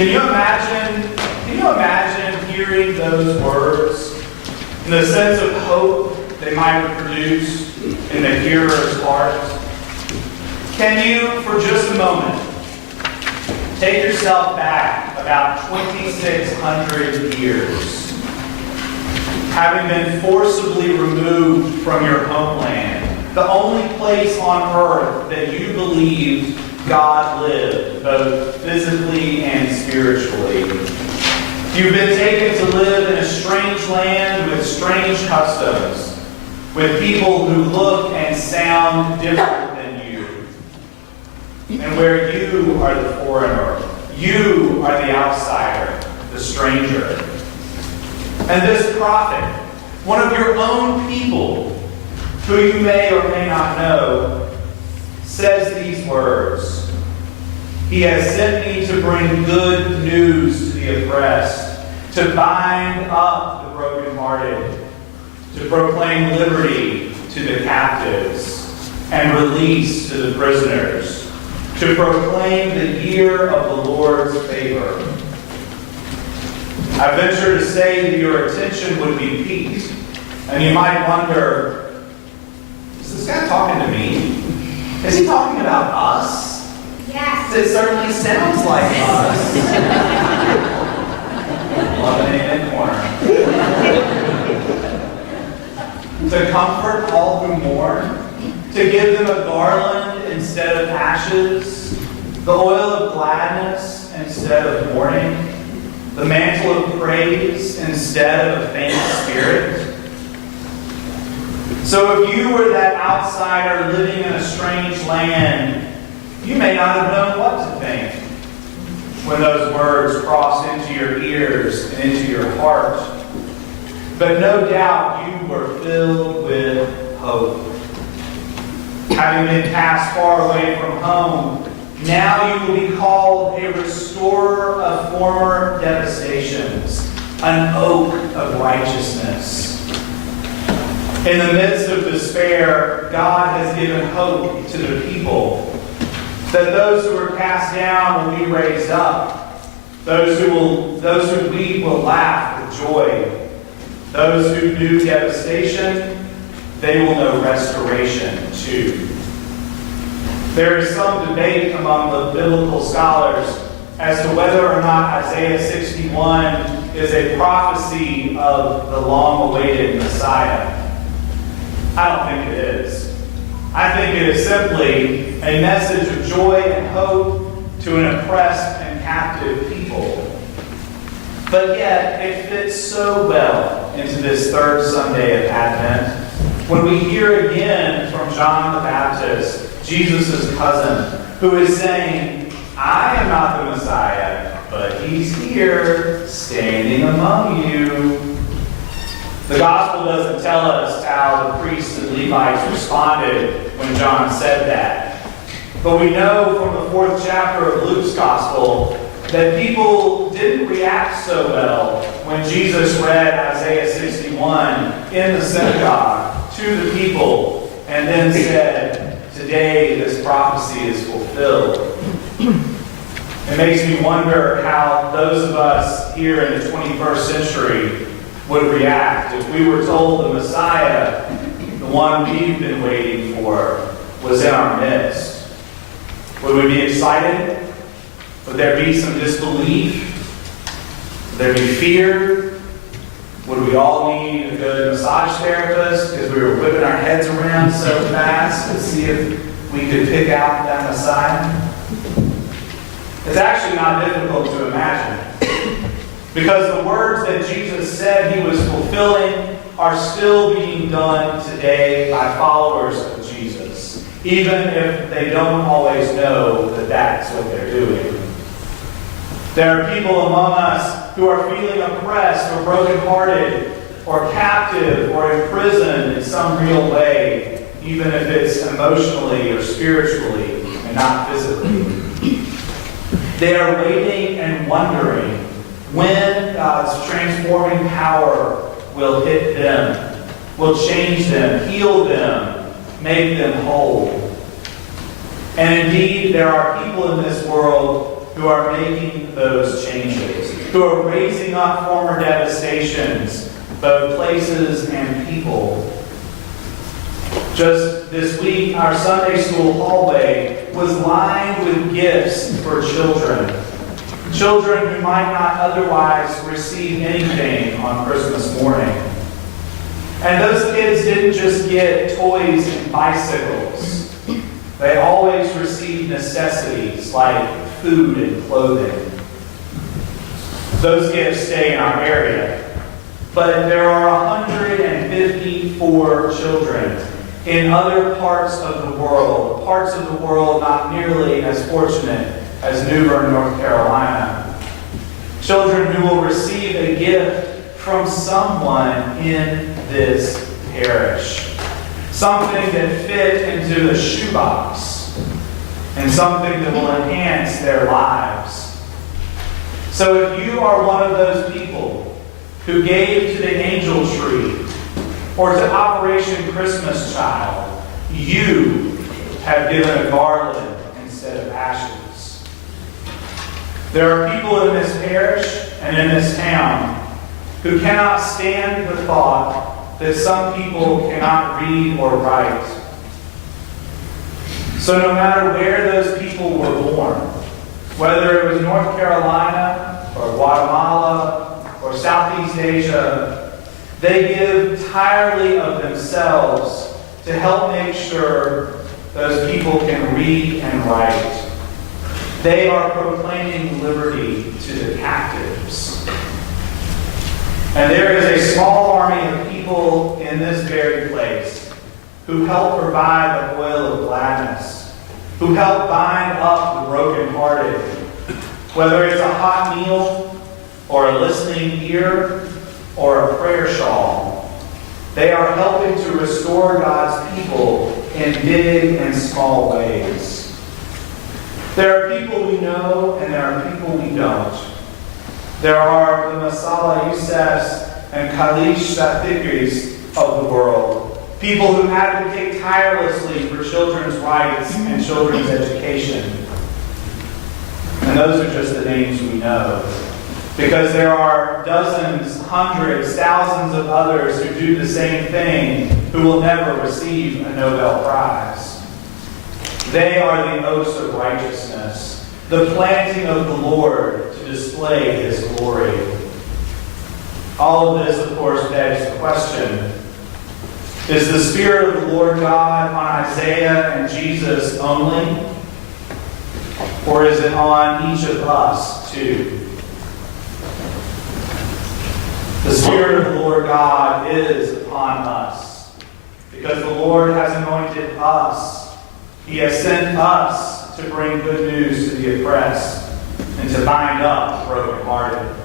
Can you imagine hearing those words and the sense of hope they might have produced in the hearer's heart? Can you, for just a moment, take yourself back about 2,600 years, having been forcibly removed from your homeland, the only place on earth that you believed God lived, both physically and spiritually. You've been taken to live in a strange land with strange customs, with people who look and sound different than you, and where you are the foreigner, you are the outsider, the stranger. And this prophet, one of your own people, who you may or may not know, says these words: He has sent me to bring good news to the oppressed, to bind up the brokenhearted, to proclaim liberty to the captives and release to the prisoners, to proclaim the year of the Lord's favor. I venture to say that your attention would be piqued, and you might wonder, is this guy talking to me? Is he talking about us? Yes. It certainly sounds like us. Love an amen corner. To comfort all who mourn, to give them a garland instead of ashes, the oil of gladness instead of mourning, the mantle of praise instead of a faint spirit. So if you were that outsider living in a strange land, you may not have known what to think when those words crossed into your ears and into your heart. But no doubt you were filled with hope. Having been cast far away from home, now you will be called a restorer of former devastations, an oak of righteousness. In the midst of despair, God has given hope to the people that those who are cast down will be raised up. Those who weep will laugh with joy. Those who knew devastation, they will know restoration too. There is some debate among the biblical scholars as to whether or not Isaiah 61 is a prophecy of the long-awaited Messiah. I don't think it is. I think it is simply a message of joy and hope to an oppressed and captive people. But yet, it fits so well into this third Sunday of Advent when we hear again from John the Baptist, Jesus' cousin, who is saying, I am not the Messiah, but he's here, standing among you. The Gospel doesn't tell us how the priests and Levites responded when John said that. But we know from the 4th chapter of Luke's Gospel that people didn't react so well when Jesus read Isaiah 61 in the synagogue to the people and then said, today this prophecy is fulfilled. It makes me wonder how those of us here in the 21st century would react if we were told the Messiah, the one we've been waiting for, was in our midst. Would we be excited? Would there be some disbelief? Would there be fear? Would we all need a good massage therapist because we were whipping our heads around so fast to see if we could pick out that Messiah? It's actually not difficult to imagine, because the words that Jesus said he was fulfilling are still being done today by followers of Jesus, even if they don't always know that that's what they're doing. There are people among us who are feeling oppressed or brokenhearted or captive or imprisoned in some real way, even if it's emotionally or spiritually and not physically. They are waiting and wondering when God's transforming power will hit them, will change them, heal them, make them whole. And indeed, there are people in this world who who are making those changes, who are raising up former devastations, both places and people. Just this week, our Sunday school hallway was lined with gifts for children. Children who might not otherwise receive anything on Christmas morning. And those kids didn't just get toys and bicycles. They always received necessities like food and clothing. Those gifts stay in our area. But there are 154 children in other parts of the world not nearly as fortunate as New Bern, North Carolina. Children who will receive a gift from someone in this parish. Something that fit into a shoebox and something that will enhance their lives. So if you are one of those people who gave to the angel tree or to Operation Christmas Child, you have given a garland instead of ashes. There are people in this parish and in this town who cannot stand the thought that some people cannot read or write. So no matter where those people were born, whether it was North Carolina or Guatemala or Southeast Asia, they give entirely of themselves to help make sure those people can read and write. They are proclaiming liberty to the captives. And there is a small army of people in this very place who help provide the oil of gladness, who help bind up the brokenhearted, whether it's a hot meal or a listening ear or a prayer shawl. They are helping to restore God's people in big and small ways. There are people we know and there are people we don't. There are the Masala Youssefs and Kalish Sathikris of the world. People who advocate tirelessly for children's rights and children's education. And those are just the names we know. Because there are dozens, hundreds, thousands of others who do the same thing who will never receive a Nobel Prize. They are the oaks of righteousness, the planting of the Lord to display His glory. All of this, of course, begs the question, is the Spirit of the Lord God on Isaiah and Jesus only? Or is it on each of us too? The Spirit of the Lord God is upon us because the Lord has anointed us. He has sent us to bring good news to the oppressed and to bind up the brokenhearted.